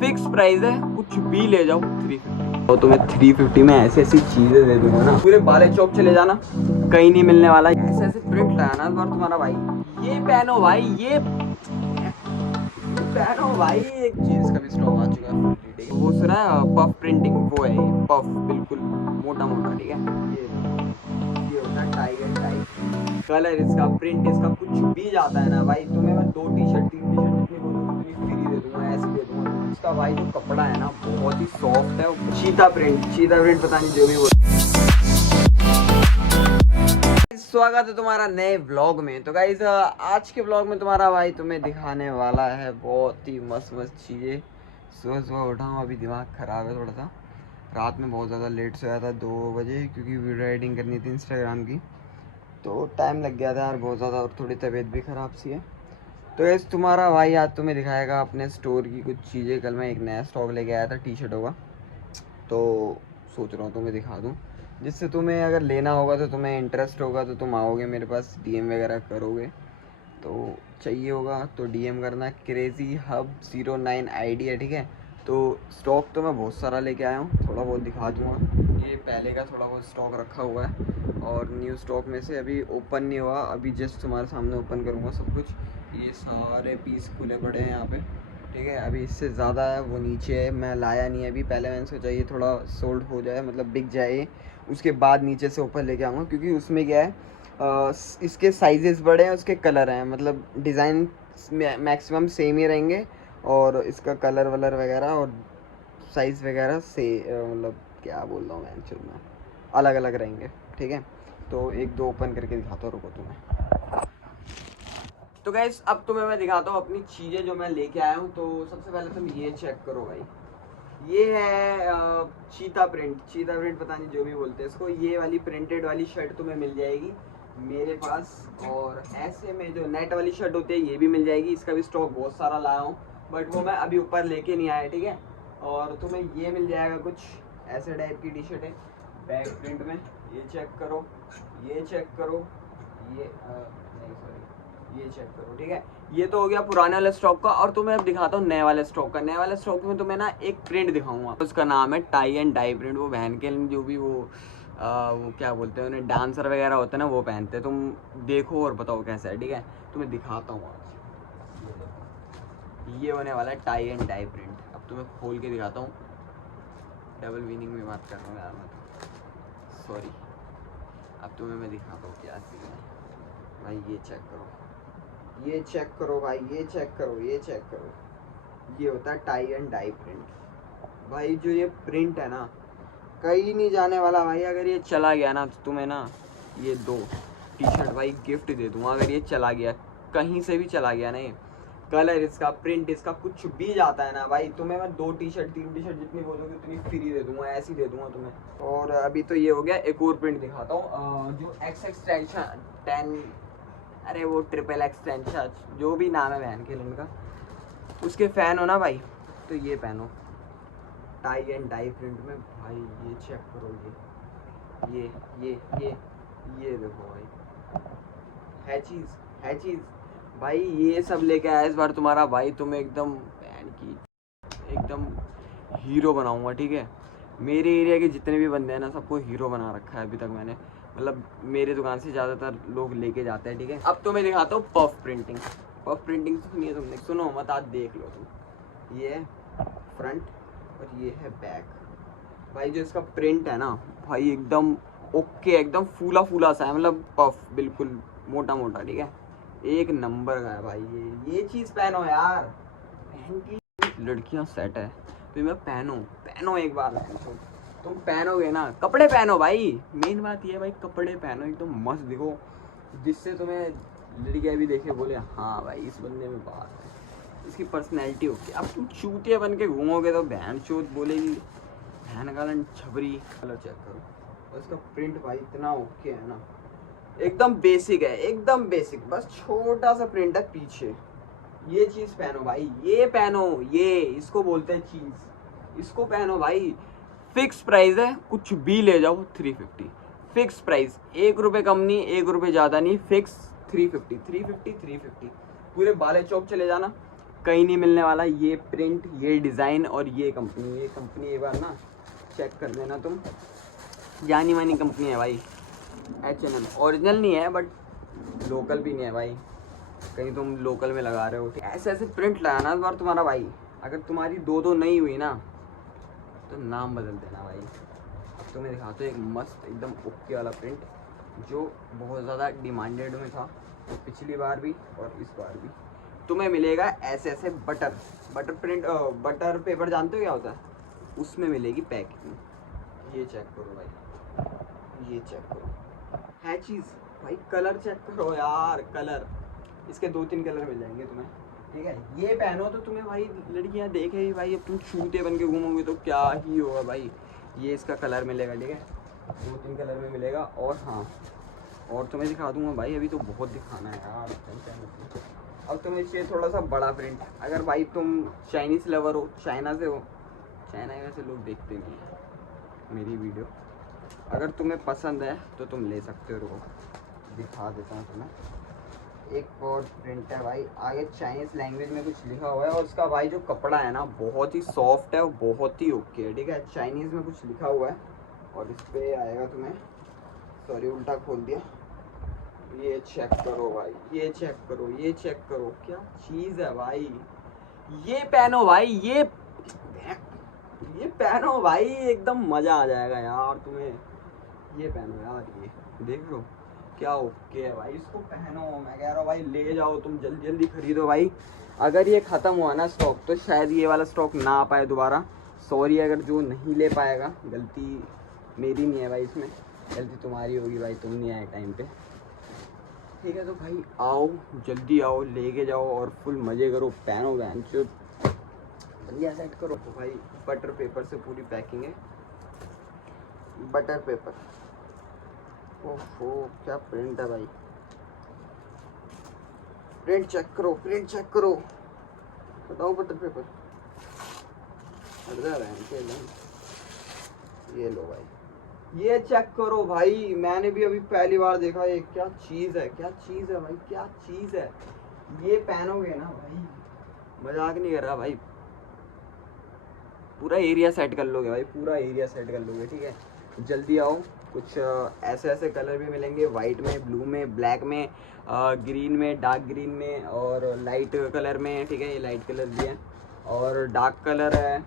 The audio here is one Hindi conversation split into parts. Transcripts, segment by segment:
फिक्स प्राइस है, कुछ भी ले जाओ 350। तो तुम्हें 350 में ऐसी ऐसी चीजें दे दूंगा ना, पूरे बाले चौक चले जाना, कहीं नहीं मिलने वाला। ऐसे ऐसे प्रिंट लाया ना इस बार तुम्हारा भाई। ये पहनो भाई, ये पहनो भाई। एक चीज का भी स्टॉक आ चुका है, ठीक है। वो सुना है पफ प्रिंटिंग, वो है ये पफ, बिल्कुल मोटा मोटा, ठीक है। ये होता है टाई एंड डाई। कलर इसका, प्रिंट इसका कुछ भी जाता है ना भाई, तुम्हें मैं 2 टी-शर्ट 3 टी-शर्ट जितनी बोलोगे उतनी फ्री दे दूंगा, ऐसे दे दूंगा। इसका भाई जो कपड़ा है ना बहुत ही सॉफ्ट है। चीता प्रिंट पता नहीं जो भी बोल। स्वागत है तुम्हारा नए व्लॉग में। तो गाइस आज के व्लॉग में तुम्हारा भाई तुम्हें दिखाने वाला है बहुत ही मस्त मस्त चीज़ें। सुबह सुबह उठा हूँ, अभी दिमाग ख़राब है थोड़ा सा। रात में बहुत ज़्यादा लेट सोया था 2 बजे, क्योंकि वीडियो एडिटिंग करनी थी इंस्टाग्राम की, तो टाइम लग गया था यार बहुत ज़्यादा, और थोड़ी तबीयत भी ख़राब सी है। तो गाइस तुम्हारा भाई आज तुम्हें दिखाएगा अपने स्टोर की कुछ चीज़ें। कल मैं एक नया स्टॉक लेके आया था टी-शर्टों का, तो सोच रहा हूँ तुम्हें दिखा दूँ, जिससे तुम्हें अगर लेना होगा तो तुम्हें इंटरेस्ट होगा तो तुम आओगे मेरे पास, डीएम वगैरह करोगे। तो चाहिए होगा तो डीएम करना। क्रेज़ी हब 09 आईडी है, ठीक है। तो स्टॉक तो मैं बहुत सारा लेके आया हूँ, थोड़ा बहुत दिखा दूँगा। ये पहले का थोड़ा बहुत स्टॉक रखा हुआ है, और न्यू स्टॉक में से अभी ओपन नहीं हुआ, अभी जस्ट तुम्हारे सामने ओपन करूँगा सब कुछ। ये सारे पीस खुले पड़े हैं यहाँ पे, ठीक है। अभी इससे ज़्यादा है वो नीचे है, मैं लाया नहीं है अभी। पहले मैंने सोचा ये थोड़ा सोल्ड हो जाए, मतलब बिक जाए, उसके बाद नीचे से ऊपर लेके आऊँगा। क्योंकि उसमें क्या है, इसके साइजेस बड़े हैं, उसके कलर हैं, मतलब डिज़ाइन मैक्सिमम सेम ही रहेंगे, और इसका कलर वलर वगैरह और साइज़ वगैरह से मतलब क्या बोल रहा हूँ मैं एक्चुअल में, अलग अलग रहेंगे, ठीक है। तो एक दो ओपन करके दिखाता हूँ, रुको तुम्हें। तो गाइस अब तुम्हें मैं दिखाता हूँ अपनी चीज़ें जो मैं लेके आया हूँ। तो सबसे पहले तुम ये चेक करो भाई, ये है चीता प्रिंट पता नहीं जो भी बोलते हैं इसको। ये वाली प्रिंटेड वाली शर्ट तुम्हें मिल जाएगी मेरे पास, और ऐसे में जो नेट वाली शर्ट होती है ये भी मिल जाएगी। इसका भी स्टॉक बहुत सारा लाया हूँ, बट वो मैं अभी ऊपर लेके नहीं आया, ठीक है। और तुम्हें ये मिल जाएगा कुछ ऐसे टाइप की टी शर्ट है बैक प्रिंट में, ये चेक करो, ये चेक करो, ये नहीं सॉरी, ये चेक करो, ठीक है। ये तो हो गया पुराने वाले स्टॉक का, और तुम्हें अब दिखाता हूँ नए वाले स्टॉक का। नए वाले स्टॉक में तुम्हें ना एक प्रिंट दिखाऊंगा, उसका नाम है टाई एंड डाई प्रिंट। वो बहन के जो भी वो क्या बोलते हैं उन्हें, डांसर वगैरह होते हैं ना, वो पहनते हैं। तुम देखो और बताओ कैसा है, ठीक है। तुम्हें दिखाता हूँ आज, ये होने वाला है टाई एंड डाई प्रिंट। अब तुम्हें खोल के दिखाता हूँ, डबल मीनिंग में बात कर रहा हूँ यार मैं, सॉरी। अब तुम्हें मैं दिखाता हूँ क्या चीज़ है भाई। ये चेक करो, ये चेक करो भाई, ये चेक करो, ये चेक करो। ये होता है टाई एंड डाई प्रिंट भाई। जो ये प्रिंट है ना, कहीं नहीं जाने वाला भाई। अगर ये चला गया ना तो तुम्हें ना ये 2 टी-शर्ट भाई गिफ्ट दे दूंगा। अगर ये चला गया, कहीं से भी चला गया ना, ये कलर इसका, प्रिंट इसका कुछ भी जाता है ना भाई, तुम्हें मैं 2 टी-शर्ट 3 टी-शर्ट जितनी बोलोगे उतनी फ्री दे दूंगा, ऐसी दे दूंगा तुम्हें। और अभी तो ये हो गया, एक और प्रिंट दिखाता हूँ जो एक्सटेंशन 10, अरे वो ट्रिपल एक्सटेंशन जो भी नाम है बहन के उनका, उसके फ़ैन हो ना भाई, तो ये पहनो टाई एंड डाई प्रिंट में भाई। ये चेक करो, ये देखो भाई, है चीज़ भाई। ये सब लेके आया इस बार तुम्हारा भाई, तुम्हें एकदम बहन की एकदम हीरो बनाऊंगा, ठीक है। मेरे एरिया के जितने भी बंदे हैं ना, सबको हीरो बना रखा है अभी तक मैंने, मतलब मेरे दुकान से ज़्यादातर लोग लेके जाते हैं, ठीक है। अब तो मैं दिखाता हूँ पफ प्रिंटिंग। पफ प्रिंटिंग सुनिए तुमने, सुनो मत, आज देख लो तुम। ये है फ्रंट और ये है बैक भाई। जो इसका प्रिंट है ना भाई, एकदम ओके, एकदम फूला फूला सा है, मतलब पफ बिल्कुल मोटा मोटा, ठीक है। एक नंबर का है भाई। ये चीज़ पहनो यार, पहन की लड़कियां सेट है, तो मैं पहनो एक बार। तुम पहनोगे ना, कपड़े पहनो भाई, मेन बात ये है भाई, कपड़े पहनो एकदम मस्त दिखो, जिससे तुम्हें लड़कियां भी देखे बोले हाँ भाई इस बंदे में बात है, इसकी पर्सनैलिटी होगी। अब तुम चूतिया बन के घूमोगे तो बहन चोत बोलेगी बहन गालन छबरी। कलर चेक करो, और इसका प्रिंट भाई इतना ओके है ना, एकदम बेसिक है, एकदम बेसिक, बस छोटा सा प्रिंट है पीछे। ये चीज़ पहनो भाई, ये पहनो, ये इसको बोलते हैं चीज़, इसको पहनो भाई। फिक्स प्राइस है, कुछ भी ले जाओ 350 फिक्स प्राइस, 1 रुपये कम नहीं, 1 रुपये ज़्यादा नहीं, फिक्स 350 350 350। पूरे बाले चौक चले जाना, कहीं नहीं मिलने वाला। ये प्रिंट, ये डिज़ाइन और ये कंपनी एक बार ना चेक कर लेना तुम, जानी मानी कंपनी है भाई। H&M ओरिजिनल नहीं है बट लोकल भी नहीं है भाई, कहीं तुम लोकल में लगा रहे हो। ऐसे ऐसे प्रिंट लगाना इस बार तुम्हारा भाई। अगर तुम्हारी दो नहीं हुई ना तो नाम बदल देना भाई। अब तुम्हें दिखाता हूँ एक मस्त एकदम ओके वाला प्रिंट जो बहुत ज़्यादा डिमांडेड में था, तो पिछली बार भी और इस बार भी। तुम्हें मिलेगा ऐसे ऐसे बटर प्रिंट, बटर पेपर जानते हो क्या होता है, उसमें मिलेगी पैकिंग। ये चेक करो भाई, ये चेक करो, है चीज़ भाई। कलर चेक करो यार, कलर इसके 2-3 कलर मिल जाएंगे तुम्हें, ठीक है। ये पहनो तो तुम्हें भाई लड़कियां देखे ही भाई, अब तुम छूते बन के घूमोगे तो क्या ही होगा भाई। ये इसका कलर मिलेगा, ठीक है, 2-3 कलर में मिलेगा। और हाँ, और तुम्हें दिखा दूंगा भाई, अभी तो बहुत दिखाना है यार, टेंशन मत लो। अब तुम्हें चाहिए थोड़ा सा बड़ा प्रिंट। अगर भाई तुम चाइनीज़ लवर हो, चाइना से हो, चाइना में से लोग देखते नहीं हैं मेरी वीडियो, अगर तुम्हें पसंद है तो तुम ले सकते हो। रुको दिखा देता हूँ तुम्हें। एक और प्रिंट है भाई, आगे चाइनीज़ लैंग्वेज में कुछ लिखा हुआ है, और उसका भाई जो कपड़ा है ना बहुत ही सॉफ्ट है और बहुत ही ओके है, ठीक है। चाइनीज़ में कुछ लिखा हुआ है और इस पर आएगा तुम्हें, सॉरी उल्टा खोल दिया। ये चेक करो भाई, ये चेक करो, ये चेक करो, क्या चीज़ है भाई। ये पहनो भाई, ये पहनो भाई, एकदम मज़ा आ जाएगा यार तुम्हें। ये पहनो यार, ये देख लो क्या ओके है भाई, इसको पहनो। मैं कह रहा हूँ भाई ले जाओ तुम, जल्दी जल्दी खरीदो भाई। अगर ये ख़त्म हुआ ना स्टॉक तो शायद ये वाला स्टॉक ना आ पाए दोबारा। सॉरी अगर जो नहीं ले पाएगा, गलती मेरी नहीं है भाई, इसमें गलती तुम्हारी होगी भाई, तुम नहीं आए टाइम पे, ठीक है। तो भाई आओ, जल्दी आओ, लेके जाओ और फुल मज़े करो, पहनो बहन चो, बढ़िया सेट करो। तो भाई बटर पेपर से पूरी पैकिंग है, बटर पेपर। ओहो क्या प्रिंट है भाई, प्रिंट चेक करो, प्रिंट चेक करो, बताओ बटर पेपर हट जा रहा है। ये लो भाई, ये चेक करो भाई, मैंने भी अभी पहली बार देखा। ये क्या चीज़ है, क्या चीज़ है भाई, क्या चीज़ है। ये पहनोगे ना भाई, मजाक नहीं कर रहा भाई, पूरा एरिया सेट कर लोगे भाई, पूरा एरिया सेट कर लोगे, ठीक है। जल्दी आओ, कुछ ऐसे ऐसे कलर भी मिलेंगे, वाइट में, ब्लू में, ब्लैक में, ग्रीन में, डार्क ग्रीन में और लाइट कलर में, ठीक है। ये लाइट कलर भी है और डार्क कलर है।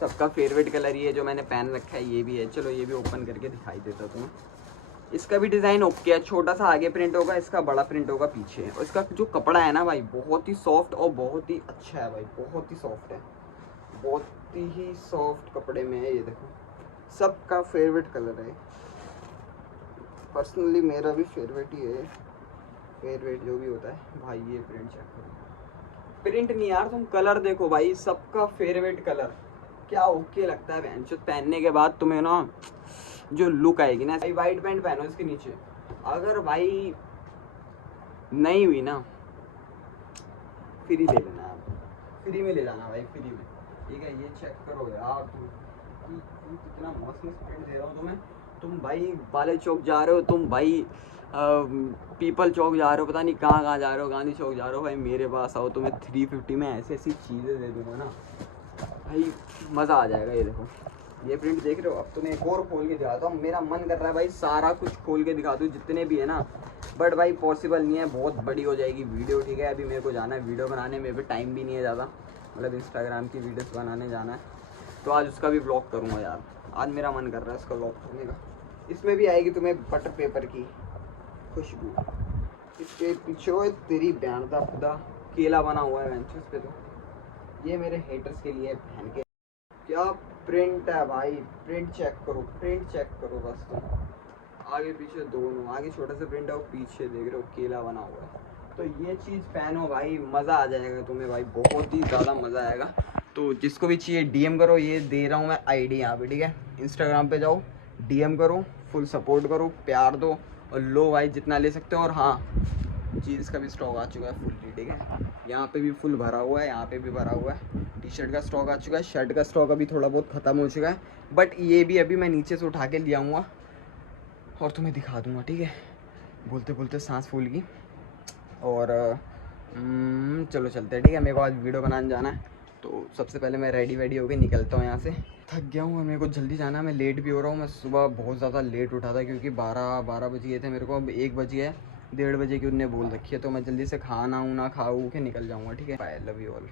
सबका फेवरेट कलर ये जो मैंने पहन रखा है ये भी है। चलो ये भी ओपन करके दिखाई देता तुम्हें। इसका भी डिज़ाइन ओके है, छोटा सा आगे प्रिंट होगा, इसका बड़ा प्रिंट होगा पीछे। और इसका जो कपड़ा है ना भाई बहुत ही सॉफ्ट और बहुत ही अच्छा है भाई, बहुत ही सॉफ्ट है, बहुत ही सॉफ्ट कपड़े में है। ये देखो सबका फेवरेट कलर है, पर्सनली मेरा भी फेवरेट ही है, फेवरेट जो भी होता है भाई। ये प्रिंट चेक करो, प्रिंट नहीं यार तुम कलर देखो भाई, सबका फेवरेट कलर, क्या ओके लगता है बहन। पहनने के बाद तुम्हें ना जो लुक आएगी ना भाई। वाइट पैंट पहनो इसके नीचे, अगर भाई नहीं हुई ना फ्री ले लेना आप, फ्री में ले जाना भाई, फ्री में, ठीक है। ये चेक करो यार तुम कितना मस्त मस्त प्रिंट दे रहा हूँ तुम्हें। तुम भाई बाले चौक जा रहे हो, तुम भाई पीपल चौक जा रहे हो, पता नहीं कहाँ कहाँ जा रहे हो, गांधी चौक जा रहे हो, भाई मेरे पास आओ, तुम्हें 350 में ऐसी ऐसी चीज़ें दे दूँगा ना भाई, मज़ा आ जाएगा। ये देखो ये प्रिंट देख रहे हो। अब तुम्हें एक और खोल के दिखाता हूँ, मेरा मन कर रहा है भाई सारा कुछ खोल के दिखा दूँ जितने भी है ना, बट भाई पॉसिबल नहीं है, बहुत बड़ी हो जाएगी वीडियो, ठीक है। अभी मेरे को जाना है वीडियो बनाने, मेरे पे टाइम भी नहीं है ज़्यादा, मतलब इंस्टाग्राम की वीडियोस बनाने जाना है, तो आज उसका भी ब्लॉग करूँगा यार। आज मेरा मन कर रहा है उसका ब्लॉग करने का। इसमें भी आएगी तुम्हें बटर पेपर की खुशबू, इसके पीछे तेरी बैंड का खुदा केला बना हुआ है बेंचेस पे। तो ये मेरे हेटर्स के लिए पहन के, क्या प्रिंट है भाई, प्रिंट चेक करो, प्रिंट चेक करो बस तुम। आगे पीछे दोनों, आगे छोटा सा प्रिंट है और पीछे देख रहे हो केला बना हुआ है। तो ये चीज़ पहनो भाई, मज़ा आ जाएगा तुम्हें भाई, बहुत ही ज़्यादा मज़ा आएगा। तो जिसको भी चाहिए डीएम करो, ये दे रहा हूँ मैं आईडी यहाँ पे, ठीक है। इंस्टाग्राम पे जाओ, डीएम करो, फुल सपोर्ट करो, प्यार दो और लो भाई जितना ले सकते हो। और हाँ जीन्स का भी स्टॉक आ चुका है फुल, ठीक है। यहाँ पे भी फुल भरा हुआ है, यहाँ पे भी भरा हुआ है। टी शर्ट का स्टॉक आ चुका है, शर्ट का स्टॉक अभी थोड़ा बहुत ख़त्म हो चुका है, बट ये भी अभी मैं नीचे से उठा के ले आऊँगा और तुम्हें दिखा दूँगा, ठीक है। बोलते बोलते सांस फूल गई। और चलो चलते हैं, ठीक है। मेरे को आज वीडियो बनाने जाना है, तो सबसे पहले मैं रेडी वेडी होके निकलता हूँ यहाँ से। थक गया हूँ, मेरे को जल्दी जाना है, मैं लेट भी हो रहा हूँ। मैं सुबह बहुत ज़्यादा लेट उठा था क्योंकि 12 बज गए थे मेरे को, अब 1 बज गया है। 1:30 बजे की उनने बोल रखी है, तो मैं जल्दी से खाना ना खाऊ के निकल जाऊँगा, ठीक है। Bye, love you all.